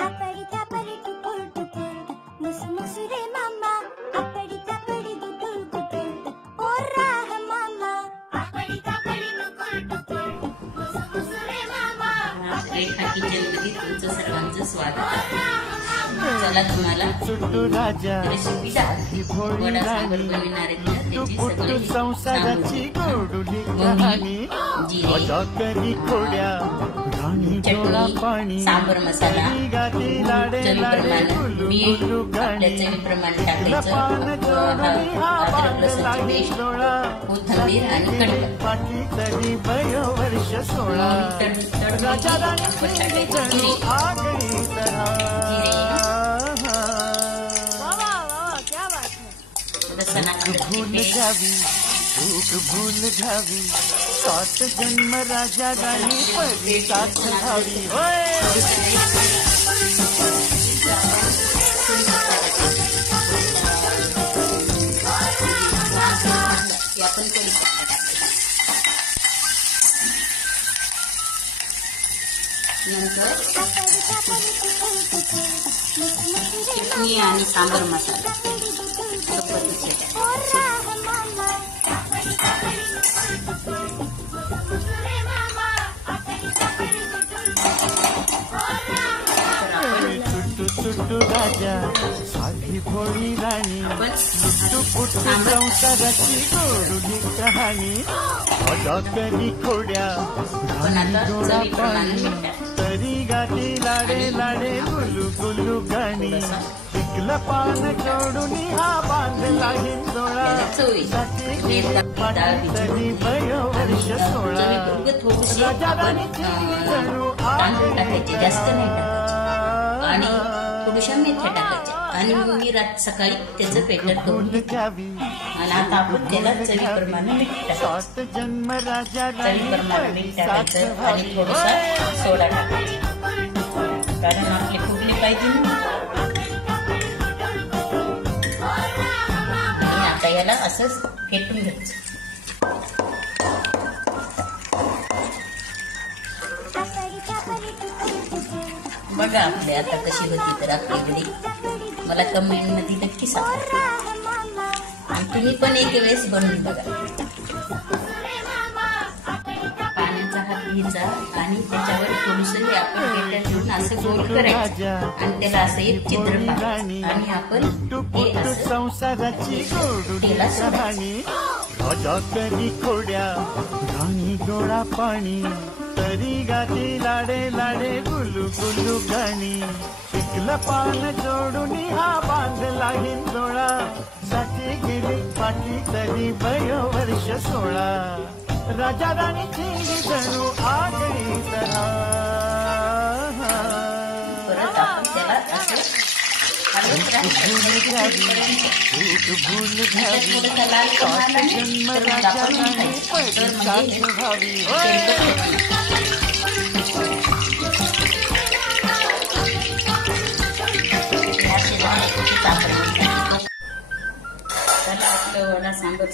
अपडी तापडी टुकुर टुकुर मुसमुस रे मामा अपडी तापडी टुकुर टुकुर ओरा है मामा अपडी तापडी टुकुर टुकुर मुसमुस रे मामा रेखा किचन मध्ये तुमचं सर्वांचं स्वागत आहे। चला तुम्हाला रेसिपी दाखवते। वडा सांबर बनवणार आहे त्याची सगळी संसाराची गोडुली कहाणी जिरे चटणी सांबर मसाला चवीप्रमाणे मीठ आपल्या चवीप्रमाणे टाकायचं अद्रक लसूणची पेस्ट कोथिंबीर आणि कढीपत्ता भूल जावी 7 जन्म राजा राणी परी साथ घावी आपण नंतर चटणी आणि सांबर मसाला सुट्टू राजा साधी भोळी राणी संसाराची गोडुली कहाणी करी खोड्या तरी गाती लाडे लाडे गुलू गुलू गाणी पिकलं पान जोडून हा बांधला हिंदोळा तरी वर्ष 16 राजा राणीची जणू टाकायचे जास्त नाही टाकायचे आणि थोड्याशा मेथ्या टाकायच्या आणि मग मी सकाळी त्याचं पेटर करून आणि आता आपण त्याला चवीप्रमाणे मीठ टाकायचं चवीप्रमाणे मीठ टाकायचं आणि थोडासा सोडा टाकायचा कारण आपले फुगले पाहिजे ना। आणि आता याला असंच फेटून घ्यायचं। बघा आपले आता कशी होती तर आपल्याकडे मला कमेंट मध्ये नक्की सांगा आणि तुम्ही पण एक वेळेस बनवून बघा। पाण्याचा हात घ्यायचा आणि त्याच्यावर थोडंसं आपण पेटर घेऊन असं गोल करायचं आणि त्याला असं एक चित्र काढायचं आणि आपण हे असं तेला राजा करी खोड्या राणी डोळा पाणी तरी गाती लाडे लाडे गुलू गुलू गाणी पिकलं पान जोडून हा बांधला हिंदोळा साठी गेली पाठी तरी वर्ष 16 राजा राणीची जणू आगळी तरा परत आपण त्याला असं भूल घ्यावी जन्म राजा राणी परी साथ घावी आपलं वडा सांबर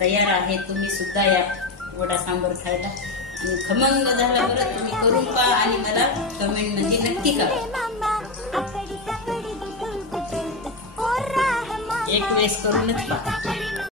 तयार आहे। तुम्ही सुद्धा या वडा सांबर खायला आणि खमंग झाला बरं तुम्ही करून पहा आणि मला कमेंट मध्ये नक्की करा। एक वेळेस करूनच पहा।